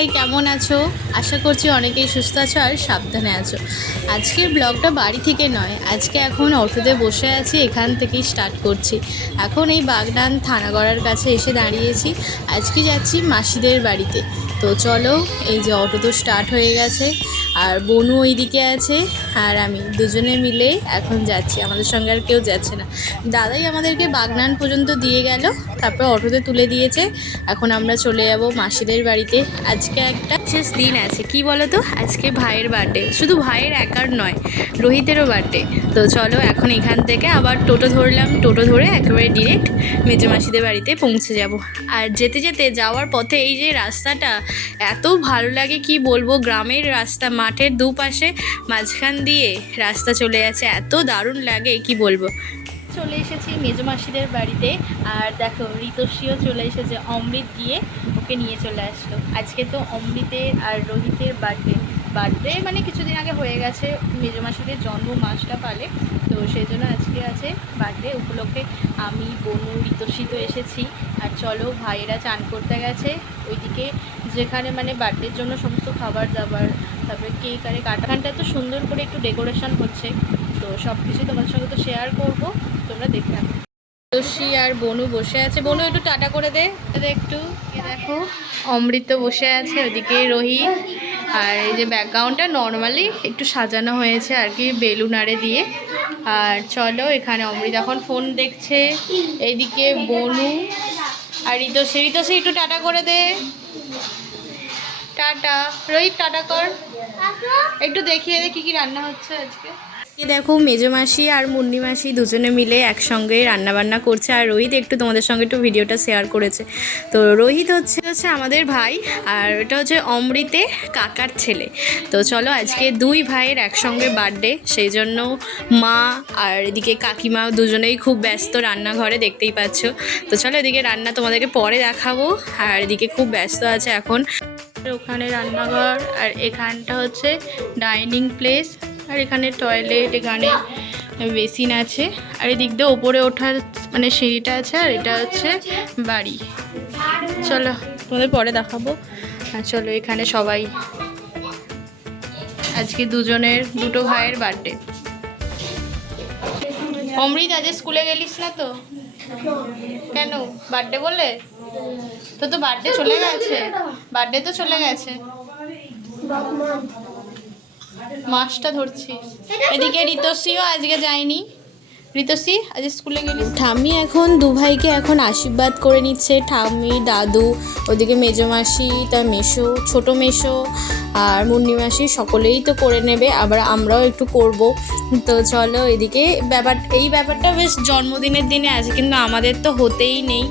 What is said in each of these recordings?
সবাই কেমন আছো? আশা করছি অনেকেই সুস্থ আছো আর সাবধানে আছো। আজকের ব্লগটা বাড়ি থেকে নয়, আজকে এখন অটোতে বসে আছি, এখান থেকেই স্টার্ট করছি। এখন এই বাগনান থানাগড়ার কাছে এসে দাঁড়িয়েছি। আজকে যাচ্ছি মাসিদের বাড়িতে। তো চলো, এই যে অটো তো স্টার্ট হয়ে গেছে, আর বনু ওইদিকে আছে আর আমি দুজনে মিলে এখন যাচ্ছি। আমাদের সঙ্গে আর কেউ যাচ্ছে না। দাদাই আমাদেরকে বাগনান পর্যন্ত দিয়ে গেল, তারপর অটোতে তুলে দিয়েছে। এখন আমরা চলে যাব মাসিদের বাড়িতে। আজকে একটা বিশেষ দিন আছে, কি বলো তো? আজকে ভাইয়ের বার্থডে, শুধু ভাইয়ের একার নয়, রোহিতেরও বার্থডে। তো চলো, এখন এখান থেকে আবার টোটো ধরলাম, টোটো ধরে একেবারে ডিরেক্ট মেজো মাসিদের বাড়িতে পৌঁছে যাব। আর যেতে যেতে যাওয়ার পথে এই যে রাস্তাটা এত ভালো লাগে, কি বলবো, গ্রামের রাস্তা, মাঠের দুপাশে মাঝখান দিয়ে রাস্তা চলে যাচ্ছে, এত দারুণ লাগে কি বলবো। চলে এসেছি মেজো মাসিদের বাড়িতে। আর দেখো, ঋতস্বীও চলে এসেছে, অমৃত গিয়ে ওকে নিয়ে চলে আসলো। আজকে তো অমৃতের আর রোহিতের বার্থডে মানে কিছুদিন আগে হয়ে গেছে, মেজো মাসিদের জন্ম মাসটা পালে, তো সেই জন্য আজকে আছে বার্থডে উপলক্ষে। আমি, বনু, ঋতস্বী তো এসেছি। আর চলো, ভাইয়েরা চান করতে গেছে ওইদিকে, যেখানে মানে বার্থডের জন্য সমস্ত খাবার দাবার, তারপরে কেক আরে কাটাখানটা তো সুন্দর করে একটু ডেকোরেশন হচ্ছে। তো সব কিছু তোমাদের সঙ্গে তো শেয়ার করবো, তোমরা দেখে রাখো। তুলসী আর বনু বসে আছে, বনু একটু টাটা করে দে একটু। দেখো, অমৃত বসে আছে, ওদিকে রোহিত। আর এই যে ব্যাকগ্রাউন্ডটা নর্মালি একটু সাজানো হয়েছে আর কি, বেলুন আরে দিয়ে। আর চলো, এখানে অমৃত এখন ফোন দেখছে, এইদিকে বনু আর ঋতস্বী একটু টাটা করে দে। টাটা। রোহিত টাটা কর, একটু দেখিয়ে দে কী কী রান্না হচ্ছে আজকে। দেখো, মেজো মাসি আর মুন্নি মাসি দুজনে মিলে একসঙ্গে রান্নাবান্না করছে। আর রোহিত একটু তোমাদের সঙ্গে একটু ভিডিওটা শেয়ার করেছে। তো রোহিত হচ্ছে আমাদের ভাই, আর এটা হচ্ছে অমৃতে কাকার ছেলে। তো চলো, আজকে দুই ভাইয়ের একসঙ্গে বার্থডে, সেই জন্য মা আর এদিকে কাকিমা দুজনেই খুব ব্যস্ত রান্নাঘরে, দেখতেই পাচ্ছ। তো চলো, এদিকে রান্না তোমাদেরকে পরে দেখাবো। আর এদিকে খুব ব্যস্ত আছে এখন। ওখানে রান্নাঘর, আর এখানটা হচ্ছে ডাইনিং প্লেস, আর এখানে টয়লেট, এখানে বেসিন আছে, আর এদিক দিয়ে ওপরে ওঠার মানে সিঁড়িটা আছে, আর এটা হচ্ছে বাড়ি। চলো, তোমাদের পরে দেখাবো। আর চলো, এখানে সবাই, আজকে দুটো ভাইয়ের বার্থডে। অমৃত, আজ স্কুলে গেলিস না তো? কেন? বার্থডে বলে? তো বার্থডে চলে গেছে, বার্থডে তো চলে গেছে, মাসটা ধরছি। এদিকে ঋতস্বীও আজকে যায়নি। ঋতস্বী, আজ স্কুলে গেলি? ঠাম্মি এখন দু ভাইকে এখন আশীর্বাদ করে নিচ্ছে, ঠাম্মি, দাদু, ওদিকে মেজো মাসি, তার মেসো, ছোটো মেসো আর মুন্নি মাসি সকলেই তো করে নেবে, আবার আমরাও একটু করব। তো চলো, এদিকে এই ব্যাপারটা বেশ জন্মদিনের দিনে আছে, কিন্তু আমাদের তো হতেই নেই।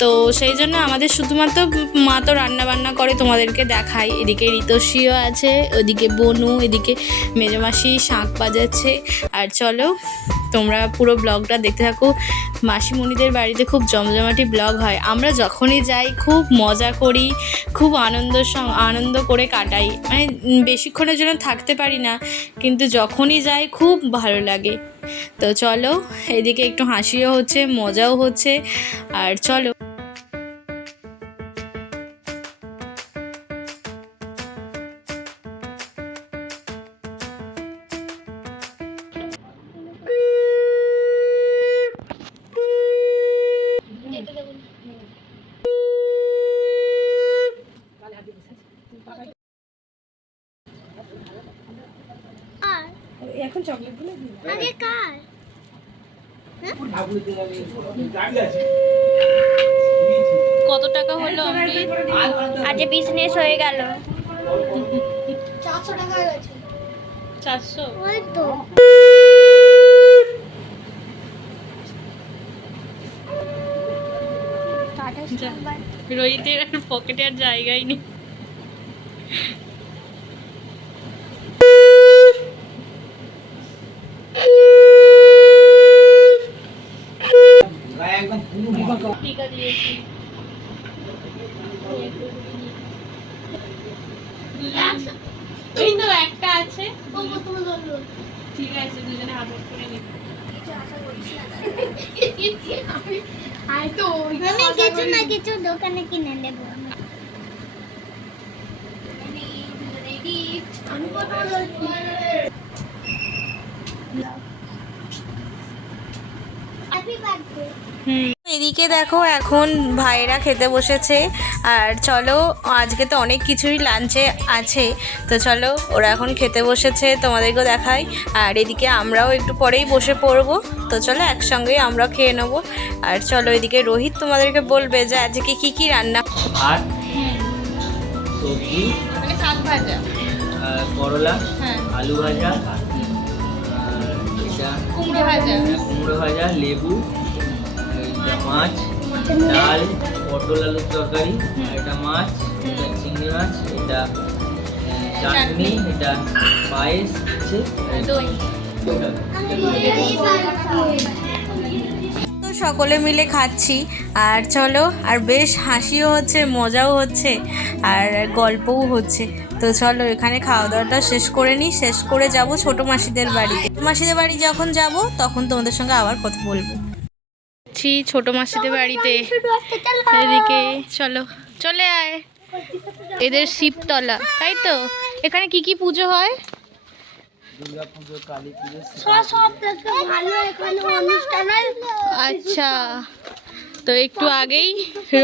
তো সেই জন্য আমাদের শুধুমাত্র মা তো রান্নাবান্না করে, তোমাদেরকে দেখাই। এদিকে ঋতস্বীও আছে, ওদিকে বনু, এদিকে মেজো মাসি শাঁখ বাজাচ্ছে। আর চলো, তোমরা পুরো ব্লগটা দেখতে থাকো। মাসিমণিদের বাড়িতে খুব জমজমাটি ব্লগ হয়, আমরা যখনই যাই খুব মজা করি, খুব আনন্দ করে কাটাই, মানে বেশিক্ষণের জন্য থাকতে পারি না, কিন্তু যখনই যাই খুব ভালো লাগে। তো চলো, এদিকে একটু হাসিও হচ্ছে, মজাও হচ্ছে। আর চলো, এখন চকলেটগুলো আরে কার কত টাকা হলো অমৃত? আজ বিজনেস হয়ে গেল 400 টাকা হয়ে গেছে। 400? ওই তো রোহিতের আর পকেটে আর জায়গাই নেই। টিকা দিয়েছি, এই তো একটা আছে। ঠিক আছে, দুজনে হাত করে নিই। কিছু দোকানে কিনে নেবো। এদিকে দেখো এখন ভাইরা খেতে বসেছে। আর চলো, আজকে তো অনেক কিছুই লাঞ্চে আছে, তো চলো ওরা এখন খেতে বসেছে, তোমাদেরকেও দেখাই। আর এদিকে আমরাও একটু পরেই বসে পড়বো, তো চলো একসঙ্গেই আমরা খেয়ে নেবো। আর চলো এদিকে রোহিত তোমাদেরকে বলবে যে আজকে কি কি রান্না। ভাত, সবজি, মানে শাক ভাজা, করলা, হ্যাঁ, আলু ভাজা, আর এটা কুমড়ো ভাজা, লেবু, এটা মাছ, ডাল, পটল আলুর তরকারি, আর এটা মাছ, এটা চিংড়ি মাছ, এটা চাটনি, এটা পায়েস আছে, দই। তো সকলে মিলে খাচ্ছি। আর চলো, আর বেশ হাসিও হচ্ছে, মজাও হচ্ছে, আর গল্পও হচ্ছে। তো চলো এখানে খাওয়া দাওয়াটা শেষ করে নিই, শেষ করে যাব ছোটো মাসিদের বাড়িতে। মাসিদের বাড়ি যখন যাব তখন তোমাদের সঙ্গে আবার কথা বলবো। ছোট মাসিদের বাড়িতে, এদিকে চলো, চলে আয়। এদের শিবতলা, তাই তো? এখানে কি কি পুজো হয়? দুর্গা পুজো, কালী পুজো, আচ্ছা, তো একটু আগেই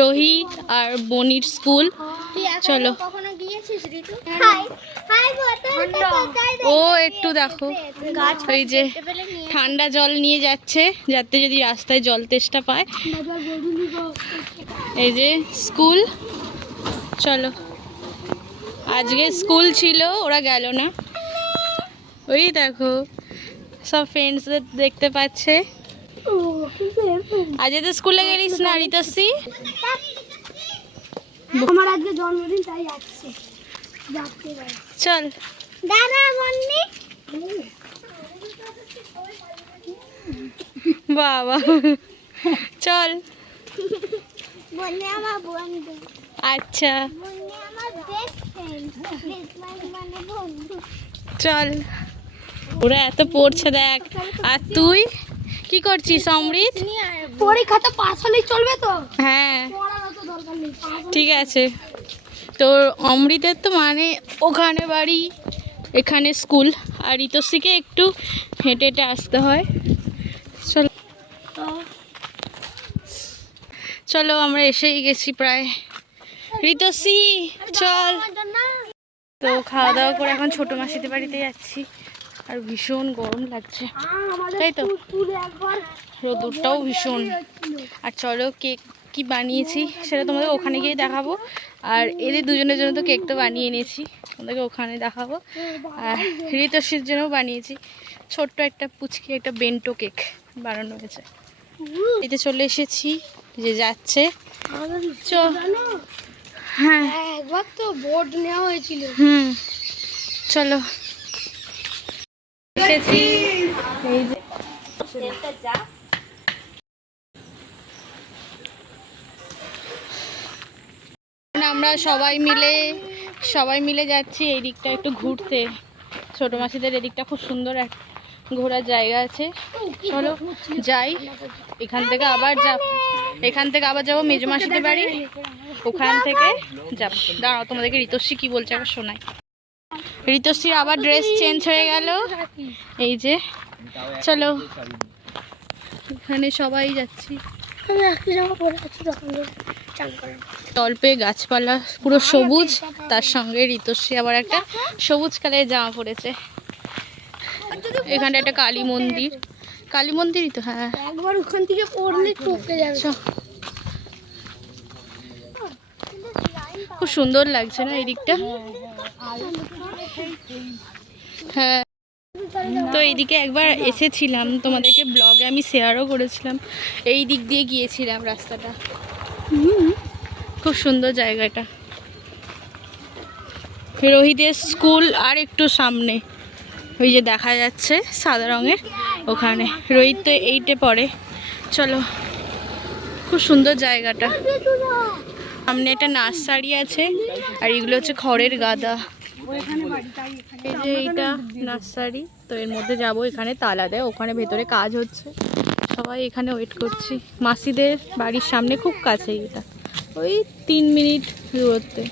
রোহিত আর বনির স্কুল। চলো, ও একটু দেখো, ওই যে ঠান্ডা জল নিয়ে যাচ্ছে, যাতে যদি রাস্তায় জল তেষ্টা পায়। এই যে স্কুল। চলো, আজকে স্কুল ছিল, ওরা গেল না। ওই দেখো সব ফ্রেন্ডসদের দেখতে পাচ্ছে। আজ তো স্কুলে গেলিস না ঋতশ্রী? আমার আজকে জন্মদিন, তাই আসছে। চল দাদা বন্নি, বাবা, চল। বন্নি আমার বন্ধু। আচ্ছা বন্নি আমার বেস্ট ফ্রেন্ড, মানে বন্ধু। চল, ওরা এত পড়ছে দেখ। আর তুই কি করছিস অমৃত? পরীক্ষাতে পাস হলেই চলবে তো? হ্যাঁ পড়ার অত দরকার নেই। ঠিক আছে। তোর অমৃতের তো মানে ওখানে বাড়ি, এখানে স্কুল, আর ঋতশ্রীকে একটু হেঁটে হেঁটে আসতে হয়। চলো চলো, আমরা এসেই গেছি প্রায়। ঋতশ্রী চল। তো খাওয়া দাওয়া করে এখন ছোটো মাসিদের বাড়িতে যাচ্ছি। আর ভীষণ গরম লাগছে, তাই তো? রোদুরটাও ভীষণ। আর চলো কেক কি বানিয়েছি সেটা তোমাদের ওখানে গিয়ে দেখাবো। আর এদের দুজনের জন্য তো কেক তো বানিয়ে এনেছি, তোমাদেরকে ওখানে দেখাবো। আর ঋতশ্রীর জন্যও বানিয়েছি ছোট্ট একটা পুচকি একটা বেন্টো কেক বানানো হয়েছে। এতে চলে এসেছি, যে যাচ্ছে। হ্যাঁ একবার তো বোর্ড নেওয়া হয়েছিল। চলো এসেছি। এই যে আমরা সবাই মিলে যাচ্ছি এই দিকটা একটু ঘুরতে। ছোটো মাসিদের এদিকটা খুব সুন্দর এক ঘোরার জায়গা আছে। চলো যাই, এখান থেকে আবার যাবো মেজো মাসিদের বাড়ি, ওখান থেকে যাব। দাঁড়াও তোমাদেরকে ঋতশ্রী কি বলছে আবার শোনাই। ঋতশ্রীর আবার ড্রেস চেঞ্জ হয়ে গেল, এই যে। চলো এখানে সবাই যাচ্ছি। আমি একই জামা পরে আছি, তখন চান করে। তল্পে গাছপালা পুরো সবুজ, তার সঙ্গে ঋতশ্রী আবার একটা সবুজ কালারের জামা পরেছে। এখানটা একটা কালী মন্দিরই তো। হ্যাঁ একবার ওখান থেকে পড়লে টপকে যাবে। খুব সুন্দর লাগছে না এই দিকটা? হ্যাঁ, তো এইদিকে একবার এসেছিলাম, তোমাদেরকে ব্লগে আমি শেয়ারও করেছিলাম। এই দিক দিয়ে গিয়েছিলাম রাস্তাটা, খুব সুন্দর জায়গাটা। রোহিতের স্কুল আর একটু সামনে ওই যে দেখা যাচ্ছে সাদা রঙের, ওখানে রোহিত তো 8-এ পড়ে। চলো, খুব সুন্দর জায়গাটা। সামনে একটা নার্সারি আছে, আর এগুলো হচ্ছে খড়ের গাদা। এই যে এইটা নার্সারি, তো এর মধ্যে যাব। এখানে তালা দেয়, ওখানে ভেতরে কাজ হচ্ছে, সবাই এখানে ওয়েট করছি। মাসিদের বাড়ির সামনে খুব কাছেই, এটা ওই 3 মিনিট দূরত্বে।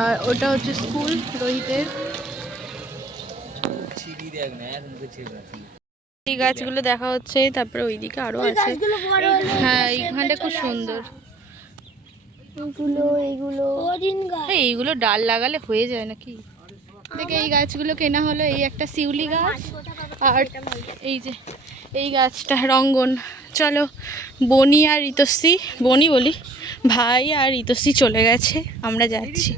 আর ওটা হচ্ছে স্কুল রোহিতের। ছিড়ি দেখ না মুখে ছিড়ি না এই গাছগুলো দেখা হচ্ছে, তারপরে ওইদিকে আরো আছে। গাছগুলো বড় হলে হ্যাঁ এইখানটা খুব সুন্দর। এইগুলো ওদিন গাছ। এইগুলো ডাল লাগালে হয়ে যায় নাকি? দেখে এই গাছগুলো কেনা হলো, এই একটা শিউলি গাছ আর এই যে এই গাছটা রঙ্গন। চলো বনি আর ঋতশ্রী, বনি বলি, ভাই আর ঋতশ্রী চলে গেছে, আমরা যাচ্ছি।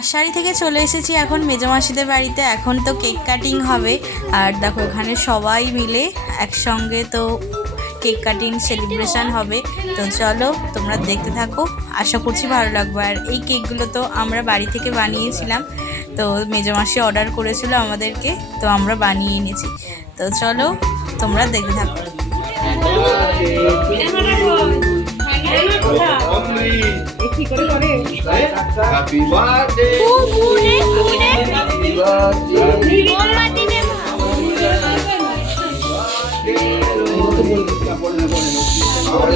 আশাড়ি থেকে চলে এসেছি এখন মেজমাসিদের বাড়িতে। এখন তো কেক কাটিং হবে, আর দেখো এখানে সবাই মিলে একসঙ্গে তো কেক কাটিং সেলিব্রেশন হবে। তো চলো তোমরা দেখতে থাকো, আশা করছি ভালো লাগবে। আর এই কেকগুলো তো আমরা বাড়ি থেকে বানিয়েছিলাম, তো মেজমাসি অর্ডার করেছিল আমাদেরকে, তো আমরা বানিয়ে এনেছি। তো চলো তোমরা দেখতে থাকো। Happy birthday. Happy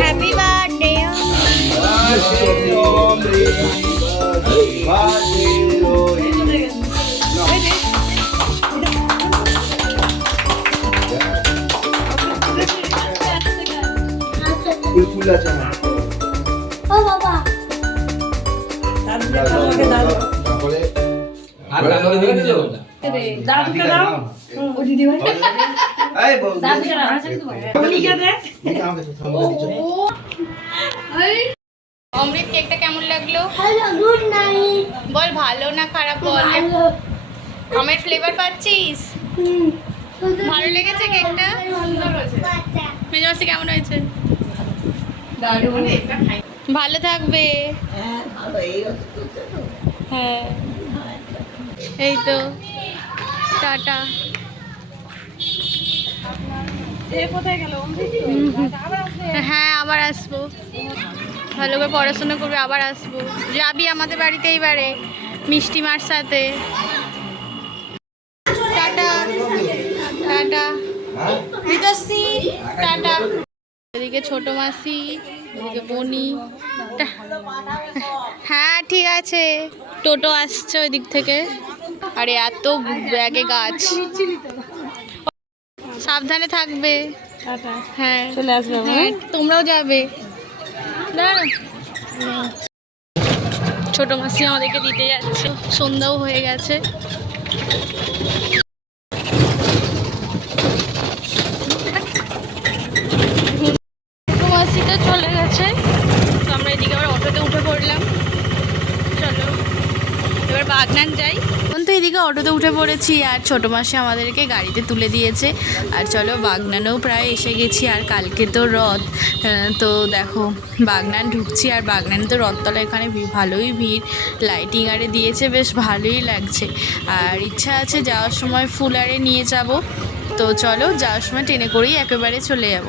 happy birthday. ফুল আছে আমার। ও বাবা তারপরে আর দাদুকে দিয়ে দিতে বলতা দাদুকে দাও। ও দিদি ভাই এই বল দাদুকে দাও বলিকে দে অমৃত কেকটা কেমন লাগলো? Hello good night. বল ভালো না খারাপ বল। আমের ফ্লেভার পাচ্ছিস? ভালো লেগেছে কেকটা? মেজমাসি কেমন হয়েছে? ভালো থাকবে। হ্যাঁ এই তো টাটা। হ্যাঁ আবার আসবো, ভালো করে পড়াশোনা করবে, আবার আসবো। যাবি আমাদের বাড়িতে এইবারে মিষ্টি মার সাথে। Tata tata Ritashree tata. এদিকে ছোট মাসি, এদিকে বনি। হ্যাঁ ঠিক আছে, টোটো আসছে ওই দিক থেকে। আরে এত ব্যাগে গাছ, সাবধানে থাকবে। হ্যাঁ চলে আসবে, হ্যাঁ তোমরাও যাবে। ছোট মাসি আমাদেরকে দিতে যাচ্ছে, সন্ধ্যাও হয়ে গেছে। মাসি তো চলে গেছে, তো আমরা এদিকে আবার অটোতে উঠে পড়লাম। চলো এবার বাগনান যাই। এখন তো এদিকে অটোতে উঠে পড়েছি, আর ছোটো মাসি আমাদেরকে গাড়িতে তুলে দিয়েছে। আর চলো বাগনানেও প্রায় এসে গেছি। আর কালকে তো রথ, তো দেখো বাগনান ঢুকছি। আর বাগনানে তো রথতলা এখানে ভালোই ভিড়, লাইটিং আরে দিয়েছে, বেশ ভালোই লাগছে। আর ইচ্ছা আছে যাওয়ার সময় ফুল আরে নিয়ে যাব। তো চলো যাওয়ার সময় ট্রেনে করেই একেবারে চলে যাব।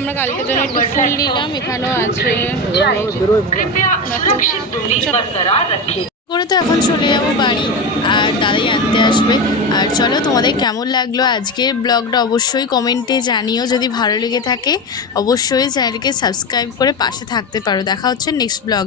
আমরা কালকের জন্য একটু ফুল নিলাম, এখানেও আছে। করে তো এখন চলে যাবো বাড়ি, আর দাদাই আনতে আসবে। আর চলো তোমাদের কেমন লাগলো আজকের ব্লগটা অবশ্যই কমেন্টে জানিও। যদি ভালো লেগে থাকে অবশ্যই চ্যানেলকে সাবস্ক্রাইব করে পাশে থাকতে পারো। দেখা হচ্ছে নেক্সট ব্লগে।